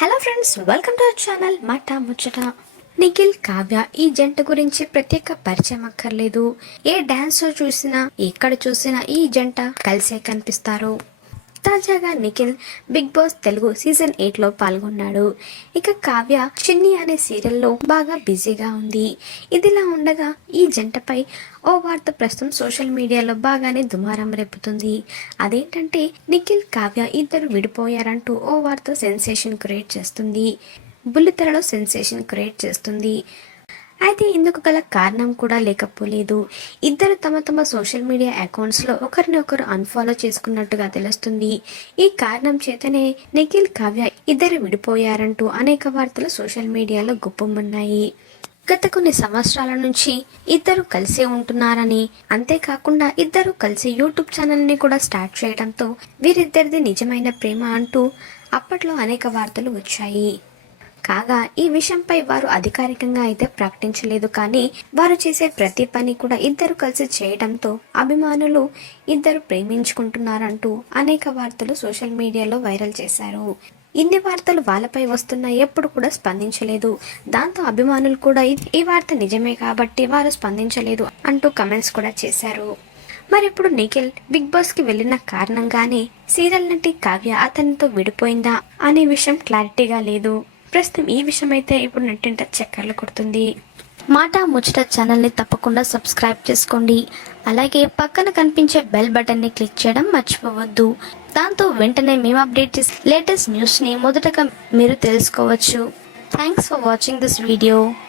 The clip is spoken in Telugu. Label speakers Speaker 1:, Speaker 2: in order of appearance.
Speaker 1: Hello friends welcome to our channel Maata Muchata Nikhil Kavya ఈ జంట గురించి ప్రత్యేక పరిచయం అక్కర్లేదు. ఏ డాన్స్ షో చూసినా ఎక్కడ చూసినా ఈ జంట కలిసే కనిపిస్తారు. తాజాగా Nikhil Bigg Boss Telugu season ఎయిట్లో పాల్గొన్నాడు. ఇక కావ్య చిన్ని అనే సీరియల్లో బాగా బిజీగా ఉంది. ఇదిలా ఉండగా ఈ జంటపై ఓ వార్త ప్రస్తుతం సోషల్ మీడియాలో బాగానే దుమారం రేపుతుంది. అదేంటంటే నిఖిల్ కావ్య ఇద్దరు విడిపోయారంటూ ఓ వార్త సెన్సేషన్ క్రియేట్ చేస్తుంది. బుల్లితెరలో సెన్సేషన్ క్రియేట్ చేస్తుంది. అయితే ఇందుకు గల కారణం కూడా లేకపోలేదు. ఇద్దరు తమ తమ సోషల్ మీడియా అకౌంట్స్లో ఒకరిని ఒకరు అన్ఫాలో చేసుకున్నట్టుగా తెలుస్తుంది. ఈ కారణం చేతనే నిఖిల్ కావ్య ఇద్దరు విడిపోయారంటూ అనేక వార్తలు సోషల్ మీడియాలో గుప్పమున్నాయి గత కొన్ని సంవత్సరాల నుంచి ఇద్దరు కలిసి ఉంటున్నారని అంతేకాకుండా ఇద్దరు కలిసి యూట్యూబ్ ఛానల్ని కూడా స్టార్ట్ చేయడంతో వీరిద్దరిది నిజమైన ప్రేమ అంటూ అప్పట్లో అనేక వార్తలు వచ్చాయి. కాగా ఈ విషయంపై వారు అధికారికంగా అయితే ప్రకటించలేదు కానీ వారు చేసే ప్రతి పని కూడా ఇద్దరు కలిసి చేయడంతో అభిమానులు ఇద్దరు ప్రేమించుకుంటున్నారంటూ అనేక వార్తలు సోషల్ మీడియాలో వైరల్ చేశారు. ఇన్ని వార్తలు వాళ్ళపై వస్తున్నా ఎప్పుడు కూడా స్పందించలేదు. దాంతో అభిమానులు కూడా ఈ వార్త నిజమే కాబట్టి వారు స్పందించలేదు అంటూ కమెంట్స్ కూడా చేశారు. మరి ఇప్పుడు నిఖిల్ బిగ్ బాస్కి వెళ్ళిన కారణంగానే సీరియల్ నటి కావ్య అతనితో విడిపోయిందా అనే విషయం క్లారిటీగా లేదు. ప్రస్తుతం ఈ విషయం అయితే ఇప్పుడు నెట్టింట చక్కర్లు కొడుతుంది. మాట ముచ్చట ఛానల్ని తప్పకుండా సబ్స్క్రైబ్ చేసుకోండి. అలాగే పక్కన కనిపించే బెల్ బటన్ని క్లిక్ చేయడం మర్చిపోవద్దు. దాంతో వెంటనే మేము అప్డేట్ లేటెస్ట్ న్యూస్ని మొదటగా మీరు తెలుసుకోవచ్చు. Thanks for watching this video